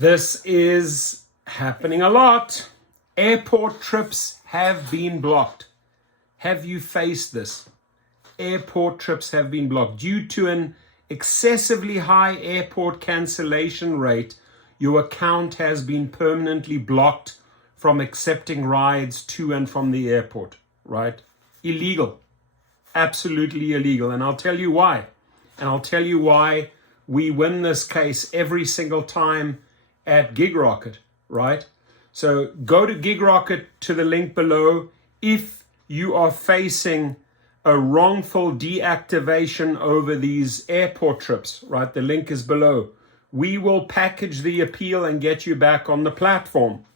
This is happening a lot. Airport trips have been blocked. Have you faced this? Airport trips have been blocked due to an excessively high airport cancellation rate. Your account has been permanently blocked from accepting rides to and from the airport, right? Illegal, absolutely illegal. And I'll tell you why. And I'll tell you why we win this case every single time at GigRocket, right? So go to GigRocket to the link below if you are facing a wrongful deactivation over these airport trips, right? The link is below. We will package the appeal and get you back on the platform.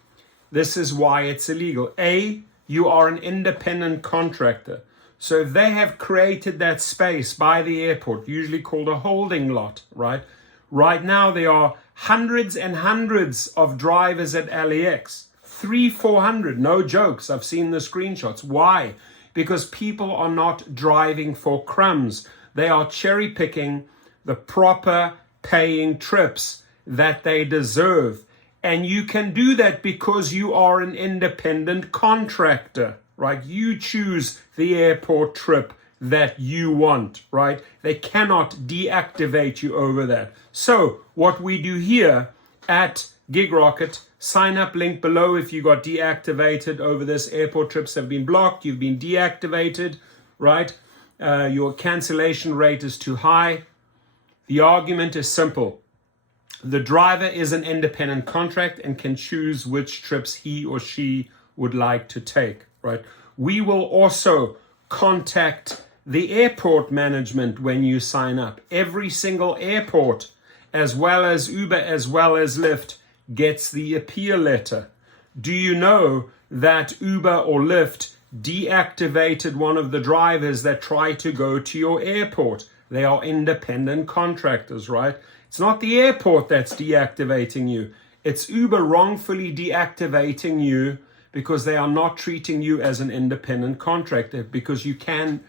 This is why it's illegal. A, you are an independent contractor. So they have created that space by the airport, usually called a holding lot, right? Right now, there are hundreds and hundreds of drivers at LAX. 300-400, no jokes. I've seen the screenshots. Why? Because people are not driving for crumbs. They are cherry picking the proper paying trips that they deserve. And you can do that because you are an independent contractor, right? You choose the airport trip that you want, right? They cannot deactivate you over that. So what we do here at GigRocket, sign up link below if you got deactivated over this. Airport trips have been blocked, you've been deactivated, right? Your cancellation rate is too high. The argument is simple. The driver is an independent contract and can choose which trips he or she would like to take, right? We will also contact the airport management when you sign up. Every single airport, as well as Uber, as well as Lyft, gets the appeal letter. Do you know that Uber or Lyft deactivated one of the drivers that tried to go to your airport? They are independent contractors, right? It's not the airport that's deactivating you. It's Uber wrongfully deactivating you because they are not treating you as an independent contractor, because you can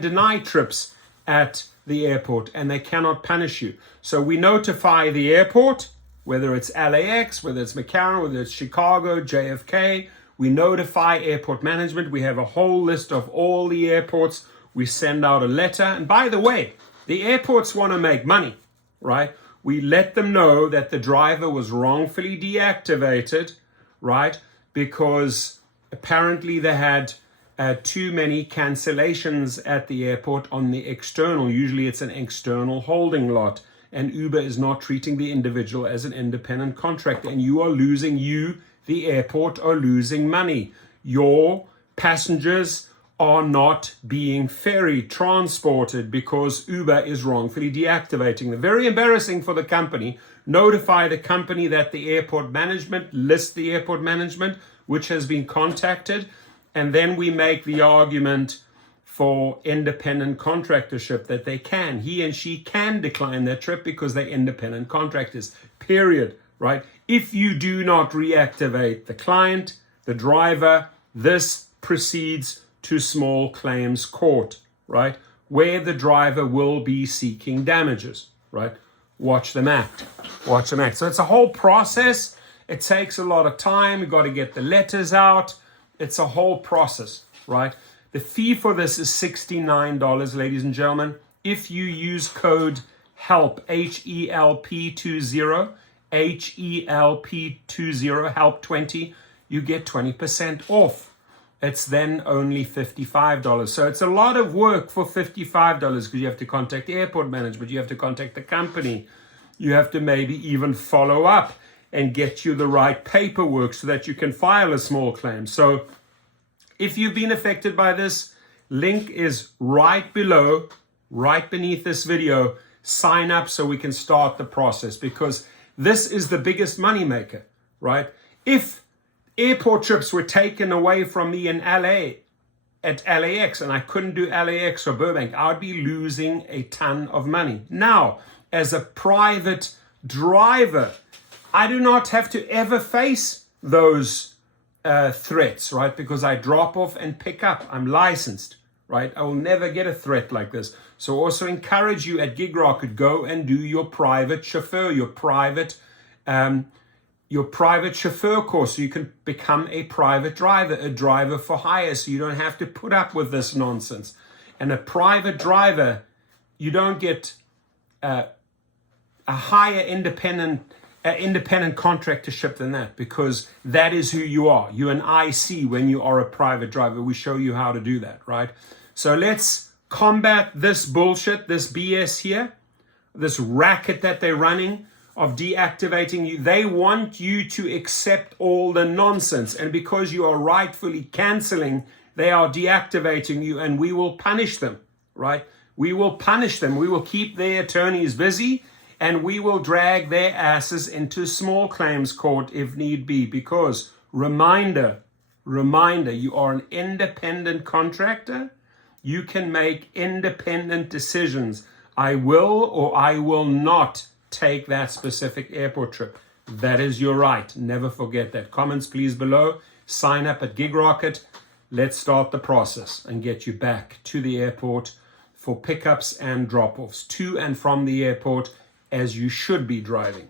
deny trips at the airport and they cannot punish you. So we notify the airport, whether it's LAX, whether it's McCarran, whether it's Chicago, JFK, we notify airport management. We have a whole list of all the airports. We send out a letter. And by the way, the airports want to make money, right? We let them know that the driver was wrongfully deactivated, right? Because apparently they had too many cancellations at the airport on the external. Usually it's an external holding lot, and Uber is not treating the individual as an independent contractor, and the airport are losing money. Your passengers are not being ferry transported because Uber is wrongfully deactivating them. Very embarrassing for the company. Notify the company that the airport management, list the airport management, which has been contacted, and then we make the argument for independent contractorship that he and she can decline their trip because they're independent contractors, period, right? If you do not reactivate the client, the driver, this proceeds to small claims court, right? Where the driver will be seeking damages, right? Watch them act. So it's a whole process. It takes a lot of time. You've got to get the letters out. It's a whole process, right? The fee for this is $69, ladies and gentlemen. If you use code HELP, HELP20, HELP20, HELP20, you get 20% off. It's then only $55. So it's a lot of work for $55 because you have to contact airport management, you have to contact the company, you have to maybe even follow up and get you the right paperwork so that you can file a small claim. So if you've been affected by this, link is right below, right beneath this video. Sign up so we can start the process, because this is the biggest money maker, right? If airport trips were taken away from me in LA at LAX and I couldn't do LAX or Burbank, I would be losing a ton of money. Now, as a private driver, I do not have to ever face those threats, right? Because I drop off and pick up. I'm licensed, right? I will never get a threat like this. So also encourage you at GigRocket, go and do your private chauffeur, your private your private chauffeur course, so you can become a private driver, a driver for hire, so you don't have to put up with this nonsense. And a private driver, you don't get a higher independent contractorship than that, because that is who you are. You're an IC when you are a private driver. We show you how to do that, right? So let's combat this bullshit, this BS here, this racket that they're running of deactivating you. They want you to accept all the nonsense, and because you are rightfully canceling, they are deactivating you, and we will punish them, right? We will punish them. We will keep their attorneys busy, and we will drag their asses into small claims court if need be, because reminder, you are an independent contractor. You can make independent decisions. I will or I will not take that specific airport trip. That is your right. Never forget that. Comments please below. Sign up at Gig Rocket. Let's start the process and get you back to the airport for pickups and drop-offs, to and from the airport, as you should be driving.